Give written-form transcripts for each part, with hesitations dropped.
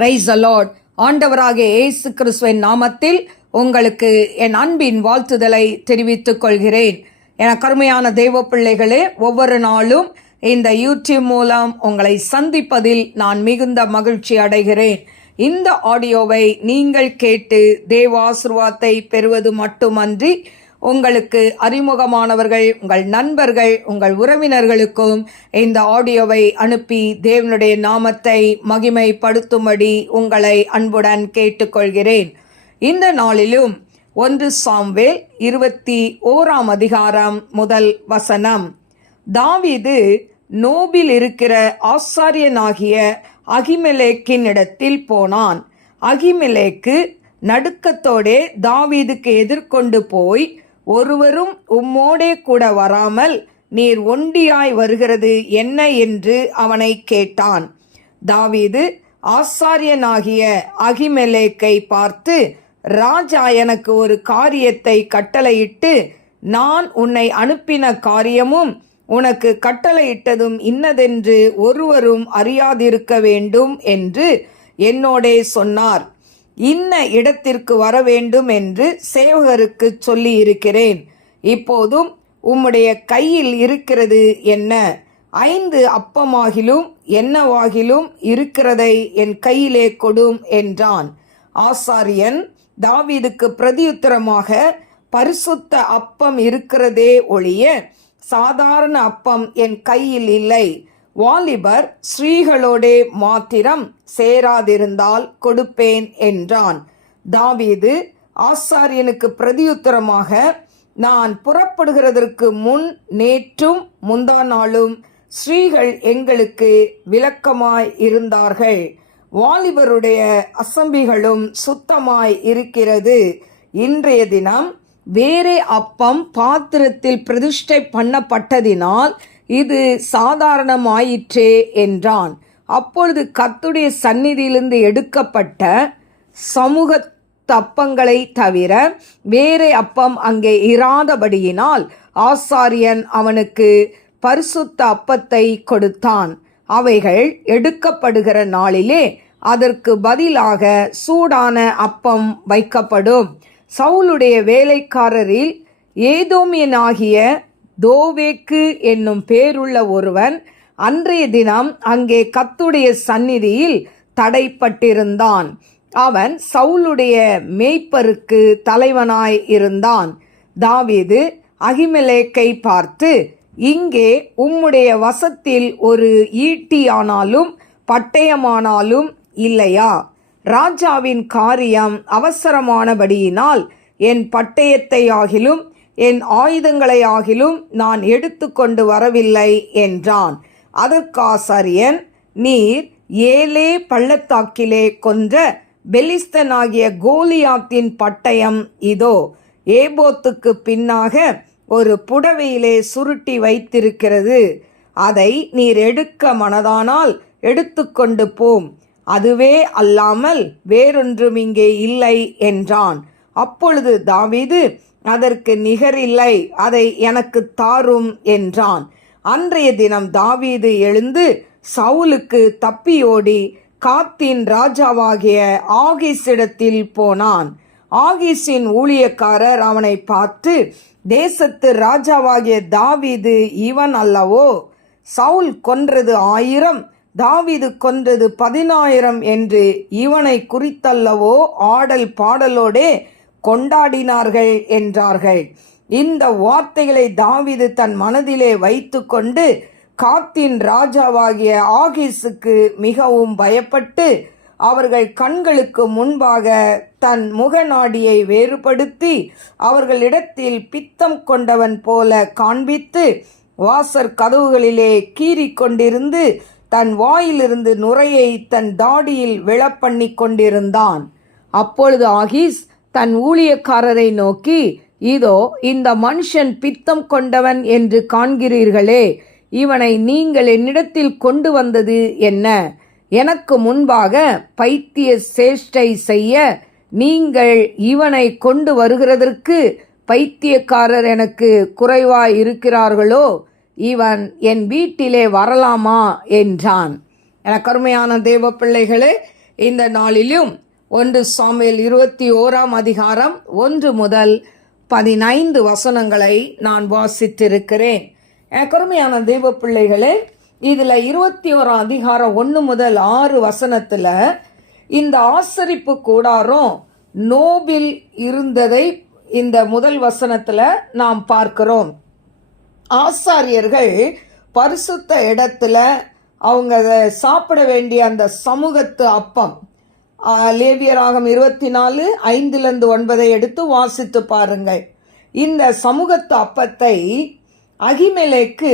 Praise the Lord. ஆண்டவராகிய இயேசு கிறிஸ்துவின் நாமத்தில் உங்களுக்கு என் அன்பின் வாழ்த்துதலை தெரிவித்துக் கொள்கிறேன். என கருமையான தேவ பிள்ளைகளே, ஒவ்வொரு நாளும் இந்த யூடியூப் மூலம் உங்களை சந்திப்பதில் நான் மிகுந்த மகிழ்ச்சி அடைகிறேன். இந்த ஆடியோவை நீங்கள் கேட்டு தேவ ஆசீர்வாதத்தை பெறுவது மட்டுமன்றி, உங்களுக்கு அறிமுகமானவர்கள், உங்கள் நண்பர்கள், உங்கள் உறவினர்களுக்கும் இந்த ஆடியோவை அனுப்பி தேவனுடைய நாமத்தை மகிமைப்படுத்தும்படி உங்களை அன்புடன் கேட்டுக்கொள்கிறேன். இந்த நாளிலும் 1 சாமுவேல் 21 அதிகாரம் முதல் வசனம். தாவீது நோபில் இருக்கிற ஆசாரியனாகிய அகிமெலேக்கின் இடத்தில் போனான். அகிமெலேக்கு நடுக்கத்தோடே தாவீதுக்கு எதிர்கொண்டு போய், ஒருவரும் உம்மோடே கூட வராமல் நீர் ஒண்டியாய் வருகிறது என்ன என்று அவனை கேட்டான். தாவீது ஆசாரியனாகிய அகிமெலேக்கை பார்த்து, ராஜா எனக்கு ஒரு காரியத்தை கட்டளையிட்டு, நான் உன்னை அனுப்பின காரியமும் உனக்கு கட்டளையிட்டதும் இன்னதென்று ஒருவரும் அறியாதிருக்க வேண்டும் என்று என்னோடே சொன்னார். இன்ன இடத்திற்கு வர வேண்டும் என்று சேவகருக்கு சொல்லி இருக்கிறேன். இப்போதும் உம்முடைய கையில் இருக்கிறது என்ன? 5 அப்பமாகிலும் என்னவாகிலும் இருக்கிறதை என் கையிலே கொடும் என்றான். ஆசாரியன் தாவீதுக்கு பிரதியுத்தரமாக, பரிசுத்த அப்பம் இருக்கிறதே ஒழிய சாதாரண அப்பம் என் கையில் இல்லை. வாலிபர் ஸ்ரீகளோடே மாத்திரம் சேராதிருந்தால் கொடுப்பேன் என்றான். தாவீது ஆசாரியனுக்கு பிரதியுத்தரமாக, நான் புறப்படுகிறதற்கு முன் நேற்றும் முந்தா நாளும் ஸ்ரீகள் எங்களுக்கு விலக்கமாய் இருந்தார்கள். வாலிபருடைய அசம்பிகளும் சுத்தமாய் இருக்கிறது. இன்றைய தினம் வேறே அப்பம் பாத்திரத்தில் பிரதிஷ்டை பண்ணப்பட்டதினால் இது சாதாரணமாயிற்றே என்றான். அப்பொழுது கர்த்தருடைய சந்நிதியிலிருந்து எடுக்கப்பட்ட சமூக அப்பங்களை தவிர வேறே அப்பம் அங்கே இராதபடியினால் ஆசாரியன் அவனுக்கு பரிசுத்த அப்பத்தை கொடுத்தான். அவைகள் எடுக்கப்படுகிற நாளிலே அதற்கு பதிலாக சூடான அப்பம் வைக்கப்படும். சவுலுடைய வேலைக்காரரில் ஏதோமியனாகிய தோவேக்கு என்னும் பேருள்ள ஒருவன் அன்றைய தினம் அங்கே கர்த்தருடைய சந்நிதியில் தடைப்பட்டிருந்தான். அவன் சவுலுடைய மேய்ப்பருக்கு தலைவனாய் இருந்தான். தாவீது அகிமெலேக்கை பார்த்து, இங்கே உம்முடைய வசத்தில் ஒரு ஈட்டியானாலும் பட்டயமானாலும் இல்லையா? ராஜாவின் காரியம் அவசரமானபடியினால் என் பட்டயத்தை ஆகிலும் என் ஆயுதங்களை ஆகிலும் நான் எடுத்து கொண்டு வரவில்லை என்றான். அதற்கு ஆசாரியன், நீர் ஏலே பள்ளத்தாக்கிலே கொன்ற பெலிஸ்தனாகிய கோலியாத்தின் பட்டயம் இதோ ஏபோத்துக்கு பின்னாக ஒரு புடவையிலே சுருட்டி வைத்திருக்கிறது. அதை நீர் எடுக்க மனதானால் எடுத்துக்கொண்டு போம். அதுவே அல்லாமல் வேறொன்றும் இங்கே இல்லை என்றான். அப்பொழுது தாவீது, அதற்கு நிகரில்லை, அதை எனக்கு தாரும் என்றான். அன்றைய தினம் தாவீது எழுந்து சவுலுக்கு தப்பியோடி காத்தின் ராஜாவாகிய ஆகீஸிடத்தில் போனான். ஆகீஸின் ஊழியக்காரர் அவனை பார்த்து, தேசத்து ராஜாவாகிய தாவீது இவன் அல்லவோ? சவுல் கொன்றது 1000, தாவீது கொன்றது 10,000 என்று இவனை குறித்தல்லவோ ஆடல் பாடலோடே கொண்டாடினார்கள் என்றார்கள். இந்த வார்த்தைகளை தாவீது தன் மனதிலே வைத்து கொண்டு காத்தின் ராஜாவாகிய ஆகீஸுக்கு மிகவும் பயப்பட்டு அவர்கள் கண்களுக்கு முன்பாக தன் முகநாடியை வேறுபடுத்தி அவர்களிடத்தில் பித்தம் கொண்டவன் போல காண்பித்து வாசற் கதவுகளிலே கீறிக்கொண்டிருந்து தன் வாயிலிருந்து நுரையை தன் தாடியில் விழப்பண்ணி கொண்டிருந்தான். அப்பொழுது ஆகீஸ் தன் ஊழியக்காரரை நோக்கி, இதோ இந்த மனுஷன் பித்தம் கொண்டவன் என்று காண்கிறீர்களே, இவனை நீங்கள் என்னிடத்தில் கொண்டு வந்தது என்ன? எனக்கு முன்பாக பைத்திய சேஷ்டை செய்ய நீங்கள் இவனை கொண்டு வருகிறதற்கு பைத்தியக்காரர் எனக்கு குறைவாய் இருக்கிறார்களோ? இவன் என் வீட்டிலே வரலாமா என்றான். எனக்கு அருமையான தேவ பிள்ளைகளே, இந்த நாளிலும் 1 சாமுவேல் 21 அதிகாரம் 1 முதல் 15 வசனங்களை நான் வாசித்திருக்கிறேன். கருமையான தெய்வ பிள்ளைகளே, இதில் 21 அதிகாரம் 1 முதல் 6 வசனத்தில் இந்த ஆசரிப்பு கூடாரம் நோபில் இருந்ததை இந்த முதல் வசனத்தில் நாம் பார்க்கிறோம். ஆசாரியர்கள் பரிசுத்த இடத்துல அவங்க சாப்பிட வேண்டிய அந்த சமூகத்து அப்பம், லேவியராகம் 24:5-9 எடுத்து வாசித்து பாருங்கள். இந்த சமூகத்து அப்பத்தை அகிமெலேக்கு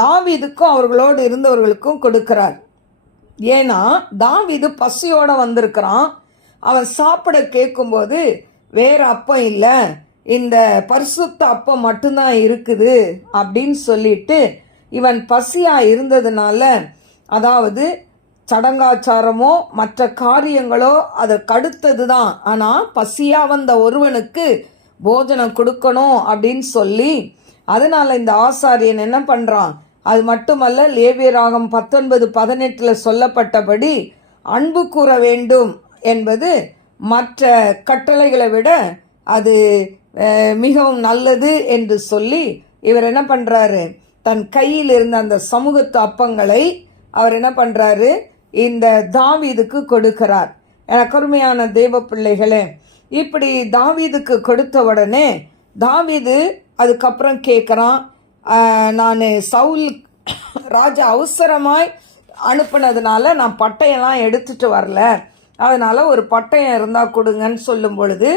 தாவீதுக்கும் அவர்களோடு இருந்தவர்களுக்கும் கொடுக்கிறார். ஏன்னா தாவீது பசியோடு வந்திருக்கிறான். அவன் சாப்பிட கேட்கும்போது வேற அப்பம் இல்லை, இந்த பரிசுத்த அப்பம் மட்டும்தான் இருக்குது அப்படின்னு சொல்லிட்டு இவன் பசியாக இருந்ததுனால, அதாவது சடங்காச்சாரமோ மற்ற காரியங்களோ அதற்கு அடுத்தது தான், ஆனால் பசியாக வந்த ஒருவனுக்கு போஜனம் கொடுக்கணும் அப்படின்னு சொல்லி அதனால் இந்த ஆசாரியன் என்ன பண்ணுறான், அது மட்டுமல்ல, லேவியராகம் 19:18 சொல்லப்பட்டபடி அன்பு கூற வேண்டும் என்பது மற்ற கட்டளைகளை விட அது மிகவும் நல்லது என்று சொல்லி இவர் என்ன பண்ணுறாரு, தன் கையில் இருந்த அந்த சமூகத்து அப்பங்களை அவர் என்ன பண்ணுறாரு, இந்த தாவீதுக்கு கொடுக்கிறார். எனக்கு அருமையான தெய்வ பிள்ளைகளே, இப்படி தாவீதுக்கு கொடுத்த உடனே தாவீது அதுக்கப்புறம் கேட்குறான், நான் சவுல் ராஜா அவசரமாய் அனுப்புனதுனால நான் பட்டயெல்லாம் எடுத்துகிட்டு வரல, அதனால் ஒரு பட்டயம் இருந்தால் கொடுங்கன்னு சொல்லும் பொழுது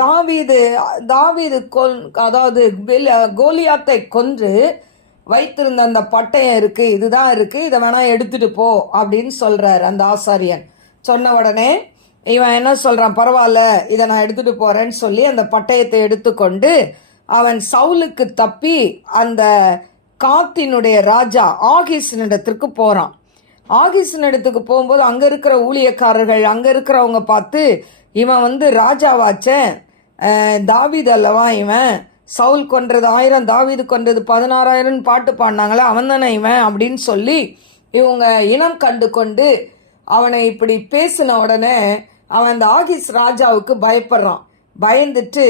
தாவீது அதாவது கோலியாத்தை கொன்று வைத்திருந்த அந்த பட்டயம் இருக்குது, இதுதான் இருக்குது, இதை வேணால் எடுத்துகிட்டு போ அப்படின்னு சொல்கிறார் அந்த ஆசாரியன். சொன்ன உடனே இவன் என்ன சொல்கிறான், பரவாயில்ல இதை நான் எடுத்துகிட்டு போகிறேன்னு சொல்லி அந்த பட்டயத்தை எடுத்துக்கொண்டு அவன் சவுலுக்கு தப்பி அந்த காத்தினுடைய ராஜா ஆகீசினிடத்திற்கு போகிறான். ஆகீசினிடத்துக்கு போகும்போது அங்கே இருக்கிற ஊழியக்காரர்கள், அங்கே இருக்கிறவங்க பார்த்து, இவன் ராஜாவாச்ச, தாவீது அல்லவா இவன், சவுல் கொன்றது 1000, தாவீது கொன்றது 16,000 பாட்டு பாடினாங்களே, அவன் தானே இவன் அப்படின்னு சொல்லி இவங்க இனம் கண்டு கொண்டு அவனை இப்படி பேசின உடனே அவன் அந்த ஆகீஸ் ராஜாவுக்கு பயப்படுறான். பயந்துட்டு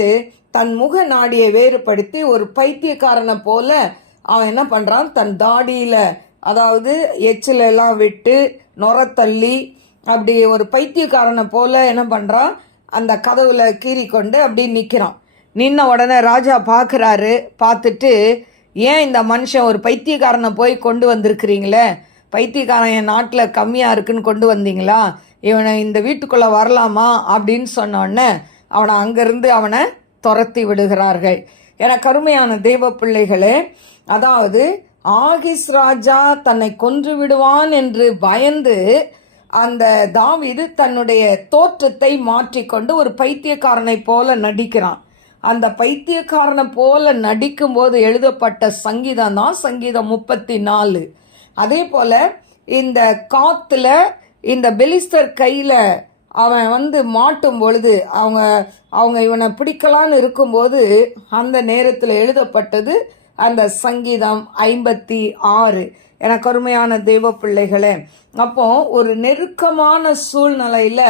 தன் முக நாடியை வேறுபடுத்தி ஒரு பைத்தியக்காரனை போல அவன் என்ன பண்ணுறான், தன் தாடியில் அதாவது எச்சிலெல்லாம் விட்டு நுரத்தள்ளி அப்படி ஒரு பைத்தியக்காரனை போல என்ன பண்ணுறான், அந்த கதவுல கீறி கொண்டு அப்படி நிற்கிறான். நின்ன உடனே ராஜா பார்க்குறாரு. பார்த்துட்டு, ஏன் இந்த மனுஷன் ஒரு பைத்தியக்காரனை போய் கொண்டு வந்திருக்கிறீங்களே, பைத்தியக்காரன் என் நாட்டில் கம்மியாக இருக்குன்னு கொண்டு வந்தீங்களா, இவனை இந்த வீட்டுக்குள்ளே வரலாமா அப்படின்னு சொன்னோடனே அவனை அங்கேருந்து அவனை துரத்தி விடுகிறார்கள். எனக்கு அருமையான தெய்வ பிள்ளைகளே, அதாவது ஆகீஸ் ராஜா தன்னை கொன்று விடுவான் என்று பயந்து அந்த தாவீது தன்னுடைய தோற்றத்தை மாற்றிக்கொண்டு ஒரு பைத்தியக்காரனை போல நடிக்கிறான். அந்த பைத்தியக்காரனை போல நடிக்கும்போது எழுதப்பட்ட சங்கீதம் தான் சங்கீதம் 34. அதே போல இந்த காத்துல இந்த பெலிஸ்தர் கையில் அவன் மாட்டும் பொழுது அவங்க இவனை பிடிக்கலான்னு இருக்கும்போது அந்த நேரத்தில் எழுதப்பட்டது அந்த சங்கீதம் 56. எனக்கு அருமையான தெய்வ பிள்ளைகளே, அப்போ ஒரு நெருக்கமான சூழ்நிலையில்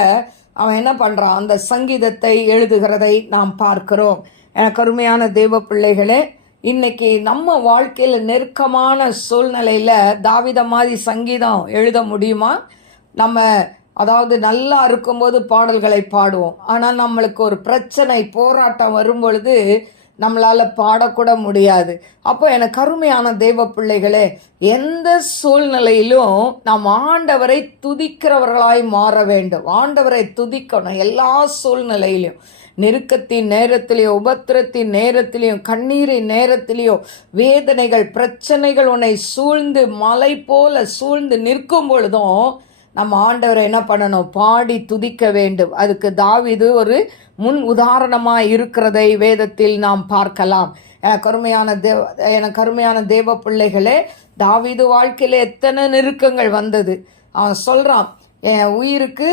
அவன் என்ன பண்ணுறான், அந்த சங்கீதத்தை எழுதுகிறதை நாம் பார்க்கிறோம். எனக்கு அருமையான தெய்வ பிள்ளைகளே, இன்னைக்கு நம்ம வாழ்க்கையில் நெருக்கமான சூழ்நிலையில் தாவீத மாதிரி சங்கீதம் எழுத முடியுமா? நம்ம அதாவது நல்லா இருக்கும்போது பாடல்களை பாடுவோம், ஆனால் நம்மளுக்கு ஒரு பிரச்சனை போராட்டம் வரும் பொழுது நம்மளால் பாடக்கூட முடியாது. அப்போ எனக்கு அருமையான தெய்வ பிள்ளைகளே, எந்த சூழ்நிலையிலும் நாம் ஆண்டவரை துதிக்கிறவர்களாய் மாற வேண்டும். ஆண்டவரை துதிக்கணும் எல்லா சூழ்நிலையிலும். நெருக்கத்தின் நேரத்திலேயோ, உபத்திரத்தின் நேரத்திலேயும், கண்ணீரின் நேரத்திலேயோ, வேதனைகள் பிரச்சனைகள் உன்னை சூழ்ந்து மலை போல சூழ்ந்து நிற்கும் பொழுதும் நம்ம ஆண்டவரை என்ன பண்ணணும், பாடி துதிக்க வேண்டும். அதுக்கு தாவீது ஒரு முன் உதாரணமாக இருக்கிறதை வேதத்தில் நாம் பார்க்கலாம். எனக்கு அருமையான தேவ பிள்ளைகளே, தாவீது வாழ்க்கையில் எத்தனை நெருக்கங்கள் வந்தது. அவன் சொல்கிறான், என் உயிருக்கு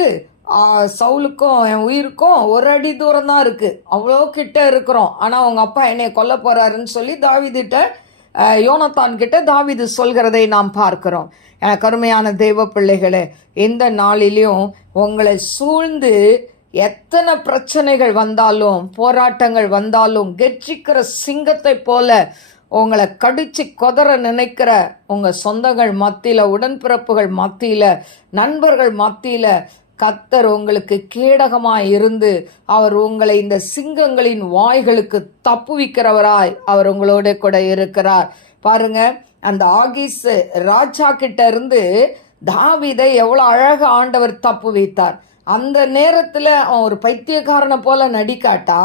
சவுலுக்கும் என் உயிருக்கும் 1 அடி தூரம் தான் இருக்குது, அவ்வளோ கிட்ட இருக்கிறோம், ஆனால் அவங்க அப்பா என்னை கொல்ல போகிறாருன்னு சொல்லி தாவீதுகிட்ட யோனத்தான் கிட்ட தாவீது சொல்கிறதை நாம் பார்க்கிறோம். எனக்கு அருமையான தெய்வ பிள்ளைகளே, இந்த நாளிலும் உங்களை சூழ்ந்து எத்தனை பிரச்சனைகள் வந்தாலும், போராட்டங்கள் வந்தாலும், கெர்ச்சிக்கிற சிங்கத்தை போல உங்களை கடிச்சு கொதற நினைக்கிற உங்கள் சொந்தங்கள் மத்தியில், உடன்பிறப்புகள் மத்தியில், நண்பர்கள் மத்தியில் கர்த்தர் உங்களுக்கு கேடகமாய் இருந்து அவர் உங்களை இந்த சிங்கங்களின் வாய்களுக்கு தப்புவிக்கிறவராய் அவர் உங்களோட கூட இருக்கிறார். பாருங்க, அந்த ஆகீஸ் ராஜா கிட்ட இருந்து தாவீதை எவ்வளோ அழகாக ஆண்டவர் தப்புவித்தார். அந்த நேரத்தில் அவன் ஒரு பைத்தியக்காரனை போல நடிக்காட்டா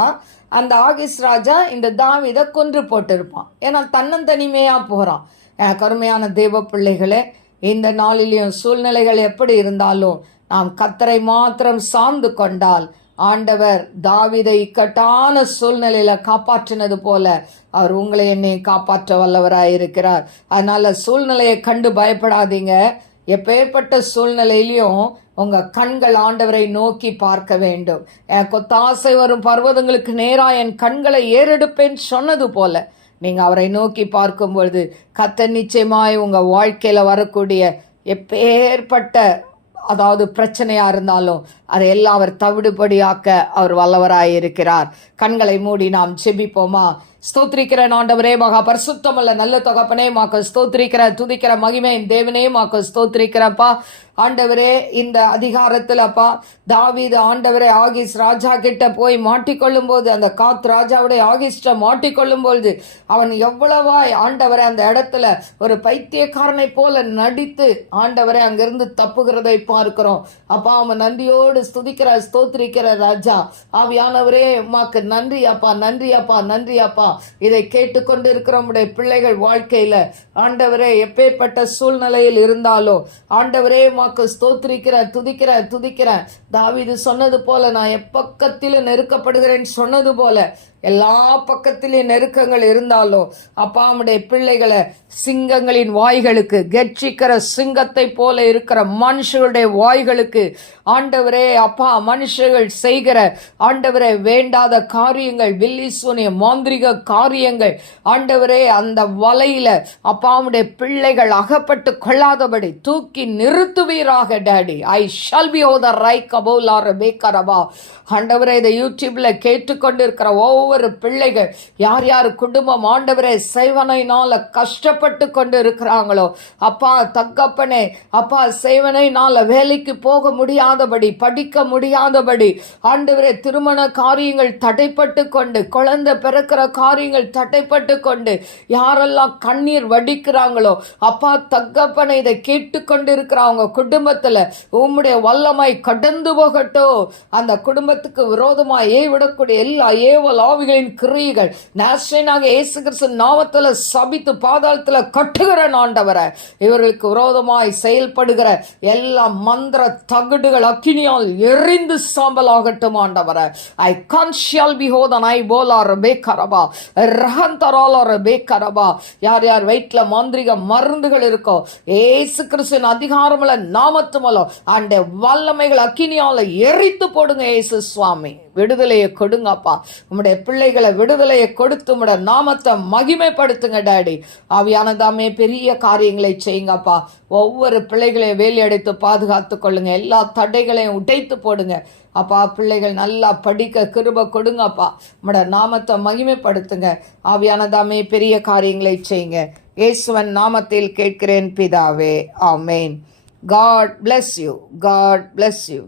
அந்த ஆகீஸ் ராஜா இந்த தாவீதை கொன்று போட்டிருப்பான். ஏன்னா தன்னந்தனிமையாக போகிறான். எனக்கு அருமையான தெய்வ பிள்ளைகளே, இந்த நாளிலேயும் சூழ்நிலைகள் எப்படி இருந்தாலும் நாம் கர்த்தரை மாத்திரம் சார்ந்து கொண்டால் ஆண்டவர் தாவீதை இக்கட்டான சூழ்நிலையில காப்பாற்றினது போல அவர் உங்களை என்னை காப்பாற்ற வல்லவராய் இருக்கிறார். அதனால சூழ்நிலையை கண்டு பயப்படாதீங்க. எப்பேற்பட்ட சூழ்நிலையிலையும் உங்க கண்கள் ஆண்டவரை நோக்கி பார்க்க வேண்டும். கொத்தாசை வரும் பர்வதங்களுக்கு நேரா என் கண்களை ஏறெடுப்பேன் சொன்னது போல நீங்க அவரை நோக்கி பார்க்கும் பொழுது கர்த்தர் நிச்சயமாய் உங்க வாழ்க்கையில வரக்கூடிய எப்பேற்பட்ட அதாவது பிரச்சனையா இருந்தாலும் அதையெல்லாம் அவர் தவிடுபடியாக்க அவர் வல்லவராயிருக்கிறார். கண்களை மூடி நாம் செபிப்போமா? ஸ்தோத்திரிக்கிற ஆண்டவரே, மகா பரிசுத்தமுள்ள நல்ல தகப்பனே, மாக்கு ஸ்தோத்திரிக்கிற, துதிக்கிற மகிமையின் தேவனே, மாக்கு ஸ்தோத்திரிக்கிறப்பா. ஆண்டவரே, இந்த அதிகாரத்தில் அப்பா தாவீது ஆண்டவரே ஆகீஸ் ராஜா கிட்ட போய் மாட்டிக்கொள்ளும் போது, அந்த காத் ராஜாவுடைய ஆகீஸ்ட மாட்டிக்கொள்ளும் பொழுது அவன் எவ்வளவாய் ஆண்டவரை அந்த இடத்துல ஒரு பைத்தியக்காரனை போல நடித்து ஆண்டவரை அங்கிருந்து தப்புகிறதை பார்க்கிறோம். அப்பா அவன் நன்றியோடு ஸ்துதிக்கிற ஸ்தோத்திரிக்கிற ராஜா. ஆவியானவரே, உமாக்கு நன்றி அப்பா, நன்றி அப்பா, நன்றி அப்பா. இதை கேட்டுக்கொண்டு இருக்கிற உடைய பிள்ளைகள் வாழ்க்கையில ஆண்டவரே எப்பேற்பட்ட சூழ்நிலையில் இருந்தாலோ ஆண்டவரே ஸ்தோத்திரிக்கிற, துதிக்கிற, துதிக்கிற. தாவீது சொன்னது போல நான் எப்பக்கத்திலும் நெருக்கப்படுகிறேன் சொன்னது போல எல்லா பக்கத்திலும் நெருக்கங்கள் இருந்தாலும் அப்பா உம்முடைய பிள்ளைகளை சிங்கங்களின் வாய்களுக்கு, கெர்ச்சிக்கிற சிங்கத்தை போல இருக்கிற மனுஷர்களுடைய வாய்களுக்கு ஆண்டவரே அப்பா, மனுஷர்கள் செய்கிற ஆண்டவரே வேண்டாத காரியங்கள், வில்லி சூனிய மாந்திரிக காரியங்கள் ஆண்டவரே அந்த வலையில அப்பா உம்முடைய பிள்ளைகள் அகப்பட்டு கொள்ளாதபடி தூக்கி நிறுத்துவீராக daddy. I shall be oh the right கபோலார் பேக்கரபா. ஆண்டவரே, இதை யூடியூப்ல கேட்டுக்கொண்டு இருக்கிற ஒவ்வொரு பிள்ளைகள் யார் யார் குடும்பம் ஆண்டவரே சேவனைனால கஷ்டப்பட்டு கொண்டு இருக்கிறாங்களோ அப்பா தகப்பனே, அப்பா சேவனைனால வேலைக்கு போக முடியாதபடி, படிக்க முடியாதபடி ஆண்டவரே திருமண காரியங்கள் தடைப்பட்டு கொண்டு, குழந்தை பிறக்கிற காரியங்கள் தடைப்பட்டு கொண்டு யாரெல்லாம் கண்ணீர் வடிக்கிறாங்களோ அப்பா தகப்பனை இதை கேட்டுக்கொண்டு இருக்கிறவங்க குடும்பத்துல உம்முடைய வல்லமை கடந்து போகட்டும். அந்த குடும்பத்துக்கு விரோதமாக ஏவிடக்கூடிய எல்லா ஏவல் ஆவிகளின் கிரியைகள் நாசனாக இயேசு கிறிஸ்து நாமத்தில் சபித்து பாதாளத்தில் கட்டுகிற ஆண்டவரை, இவர்களுக்கு விரோதமாய் செயல்படுகிற எல்லா மந்திர தகுடுகள் அக்கினியால் எரிந்து சாம்பலாகட்டும் ஆண்டவரை. ஐ கான்ஷியல் பிஹோதன் ஐ போலார் பேக்கரபா ரஹந்தராலர் பேக்கரபா. யார் யார் வயிற்றுல மாந்திரிக மருந்துகள் இருக்கோ இயேசு கிறிஸ்துவின் அதிகாரமுள்ள நாமத்து மூலம் அந்த வல்லமைகள் அக்கினியால எரித்து போடுங்க இயேசு சுவாமி. விடுதலையை கொடுங்கப்பா. உம்முடைய பிள்ளைகளை விடுதலையை கொடுத்து உம்முடைய நாமத்தை மகிமைப்படுத்துங்க டாடி. ஆவியானதாமே பெரிய காரியங்களை செய்யுங்கப்பா. ஒவ்வொரு பிள்ளைகளையும் வேலி அடைத்து பாதுகாத்து கொள்ளுங்க. எல்லா தடைகளையும் உடைத்து போடுங்க அப்பா. பிள்ளைகள் நல்லா படிக்க கிருபை கொடுங்கப்பா. உம்முடைய நாமத்தை மகிமைப்படுத்துங்க. ஆவியானதாமே பெரிய காரியங்களை செய்யுங்க. இயேசுவின் நாமத்தில் கேட்கிறேன் பிதாவே, ஆமென். God bless you. God bless you.